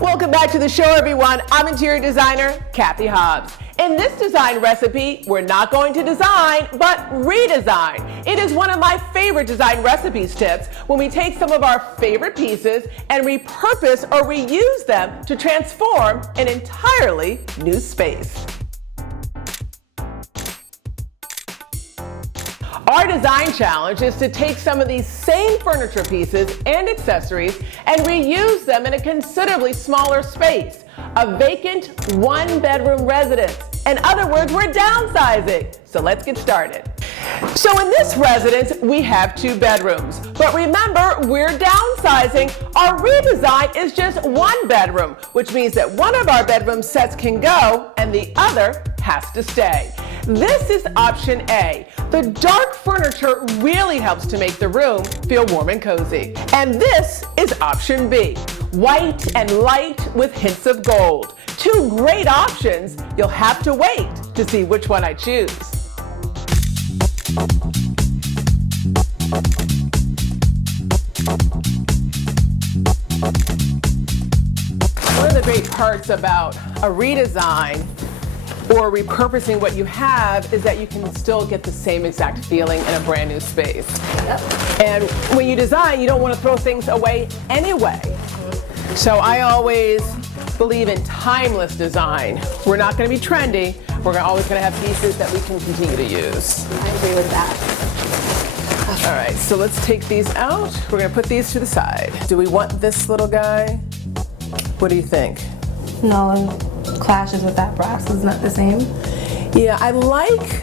Welcome back to the show, everyone. I'm interior designer Cathy Hobbs. In this design recipe, we're not going to design, but redesign. It is one of my favorite design recipes tips when we take some of our favorite pieces and repurpose or reuse them to transform an entirely new space. Our design challenge is to take some of these same furniture pieces and accessories and reuse them in a considerably smaller space, a vacant one-bedroom residence. In other words, we're downsizing. So let's get started. So in this residence, we have 2 bedrooms. But remember, we're downsizing. Our redesign is just 1 bedroom, which means that one of our bedroom sets can go and the other has to stay. This is option A. The dark furniture really helps to make the room feel warm and cozy. And this is option B. White and light with hints of gold. 2 great options. You'll have to wait to see which one I choose. One of the great parts about a redesign or repurposing what you have is that you can still get the same exact feeling in a brand new space. Yep. And when you design, you don't want to throw things away anyway. So I always believe in timeless design. We're not going to be trendy. We're always going to have pieces that we can continue to use. I agree with that. All right, so let's take these out. We're going to put these to the side. Do we want this little guy? What do you think? No, it clashes with that brass. It's not the same. Yeah, I like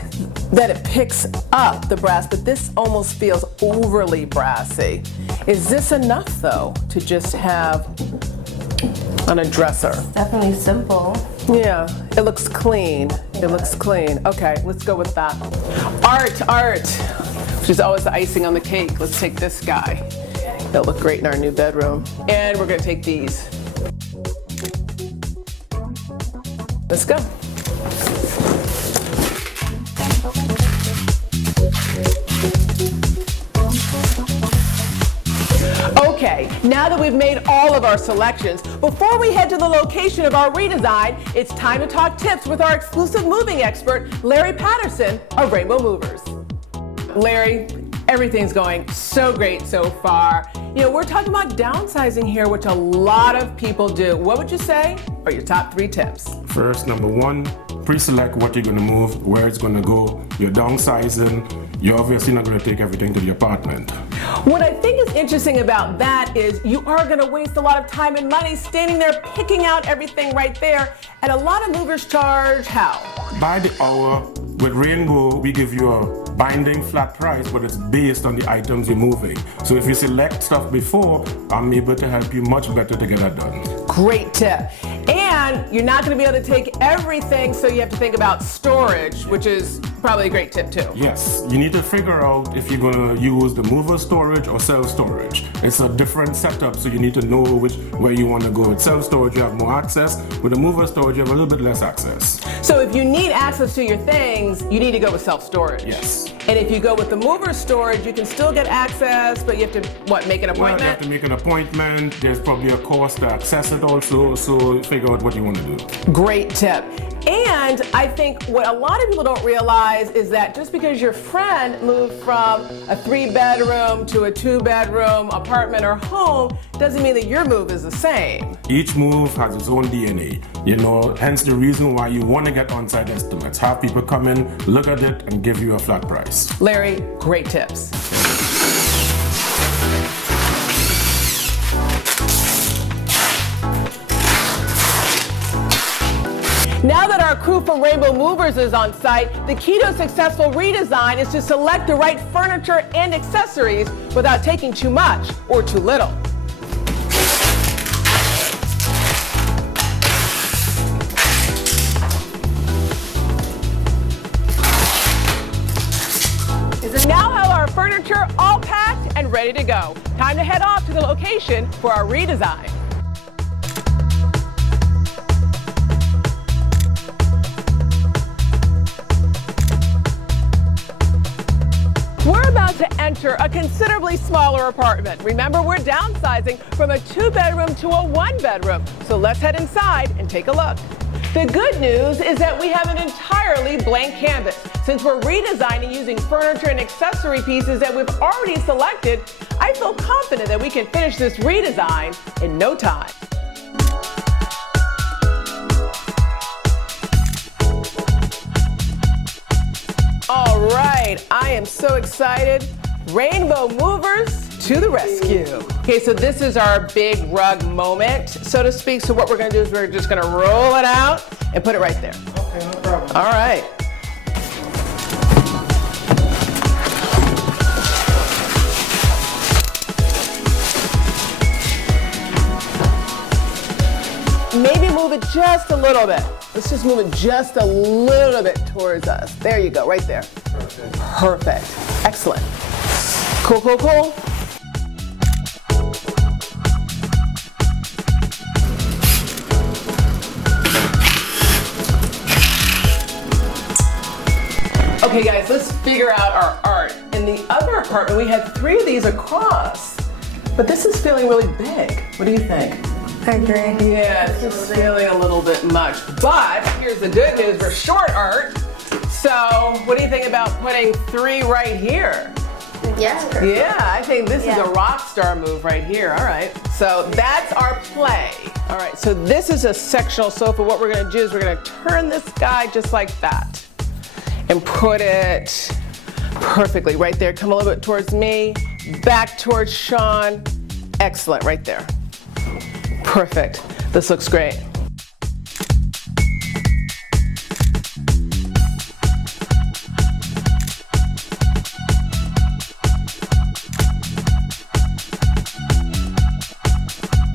that it picks up the brass, but this almost feels overly brassy. Is this enough, though, to just have on a dresser? Definitely simple. Yeah, it looks clean. It looks clean. Okay, let's go with that. Art, which is always the icing on the cake. Let's take this guy. They'll look great in our new bedroom. And we're gonna take these. Let's go. Okay, now that we've made all of our selections, before we head to the location of our redesign, it's time to talk tips with our exclusive moving expert, Larry Patterson of Rainbow Movers. Larry, everything's going so great so far. You know, we're talking about downsizing here, which a lot of people do. What would you say are your top 3 tips? First, number 1, pre-select what you're going to move, where it's going to go. You're downsizing. You're obviously not going to take everything to the apartment. What I think is interesting about that is you are going to waste a lot of time and money standing there picking out everything right there. And a lot of movers charge how? By the hour. With Rainbow, we give you a binding flat price, but it's based on the items you're moving. So if you select stuff before, I'm able to help you much better to get that done. Great tip. And you're not going to be able to take everything, so you have to think about storage, which is probably a great tip too. Yes, you need to figure out if you're going to use the mover storage or self-storage. It's a different setup, so you need to know where you want to go. With self-storage, you have more access. With the mover storage, you have a little bit less access. So if you need access to your things, you need to go with self-storage. Yes. And if you go with the mover storage, you can still get access, but you have to, make an appointment? Well, you have to make an appointment. There's probably a cost to access it also, so figure out what you want to do. Great tip. And I think what a lot of people don't realize is that just because your friend moved from a 3-bedroom to a 2-bedroom apartment or home doesn't mean that your move is the same. Each move has its own DNA, hence the reason why you want to get on-site estimates. Have people come in, look at it, and give you a flat price. Larry, great tips. Now that our crew from Rainbow Movers is on site, the key to a successful redesign is to select the right furniture and accessories without taking too much or too little. Now have our furniture all packed and ready to go. Time to head off to the location for our redesign. We're about to enter enter a considerably smaller apartment. Remember, we're downsizing from a 2-bedroom to a 1-bedroom. So let's head inside and take a look. The good news is that we have an entirely blank canvas. Since we're redesigning using furniture and accessory pieces that we've already selected, I feel confident that we can finish this redesign in no time. All right, I am so excited. Rainbow movers to the rescue. Okay, so this is our big rug moment, so to speak. So what we're gonna do is we're just gonna roll it out and put it right there. Okay, no problem. All right. Maybe move it just a little bit. Let's just move it just a little bit towards us. There you go, right there. Perfect. Excellent. Cool, cool, cool. Okay guys, let's figure out our art. In the other apartment, we had 3 of these across, but this is feeling really big. What do you think? I agree. Yeah, this is feeling a little bit much. But here's the good news, we're short art. So what do you think about putting 3 right here? Yeah. Yeah, I think this is Yeah. a rock star move right here. All right, so that's our play. All right, so this is a sectional sofa. What we're gonna do is we're gonna turn this guy just like that and put it perfectly right there. Come a little bit towards me, back towards Sean. Excellent, right there. Perfect. This looks great.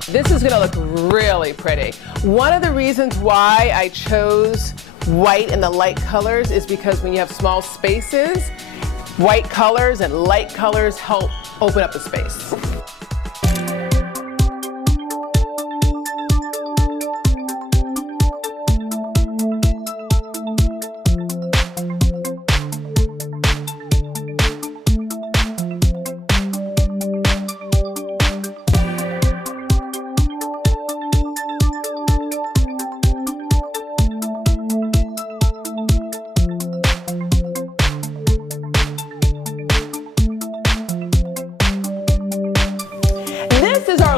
This is gonna look really pretty. One of the reasons why I chose white and the light colors is because when you have small spaces, white colors and light colors help open up the space.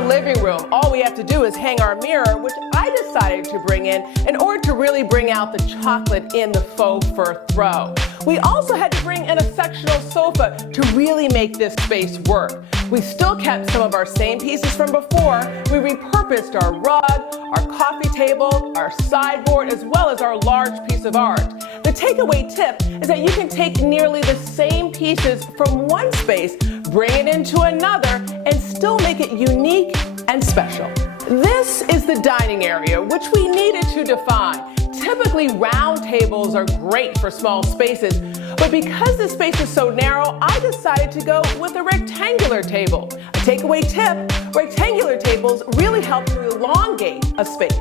Living room. All we have to do is hang our mirror, which I decided to bring in order to really bring out the chocolate in the faux fur throw. We also had to bring in a sectional sofa to really make this space work. We still kept some of our same pieces from before. We repurposed our rug, our coffee table, our sideboard, as well as our large piece of art. The takeaway tip is that you can take nearly the same pieces from one space, bring it into another, and still make it unique and special. This is the dining area, which we needed to define. Typically, round tables are great for small spaces, but because the space is so narrow, I decided to go with a rectangular table. A takeaway tip, rectangular tables really help to elongate a space.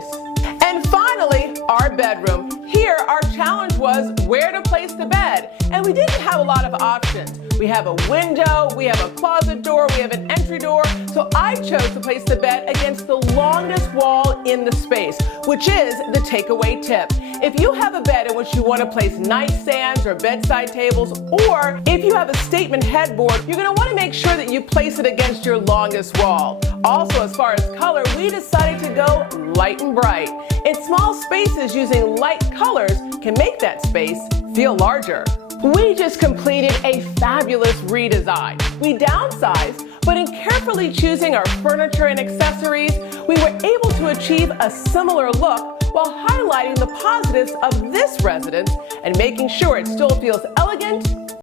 And finally, our bedroom. Here, our challenge was where to place the bed, and we didn't have a lot of options. We have a window, we have a closet door, we have an entry door, so I chose to place the bed against the longest wall in the space, which is the takeaway tip. If you have a bed in which you want to place nightstands or bedside tables, or if you have a statement headboard, you're going to want to make sure that you place it against your longest wall. Also, as far as color, we decided to go light and bright. In small spaces, using light colors can make that space feel larger. We just completed a fabulous redesign. We downsized, but in carefully choosing our furniture and accessories, we were able to achieve a similar look while highlighting the positives of this residence and making sure it still feels elegant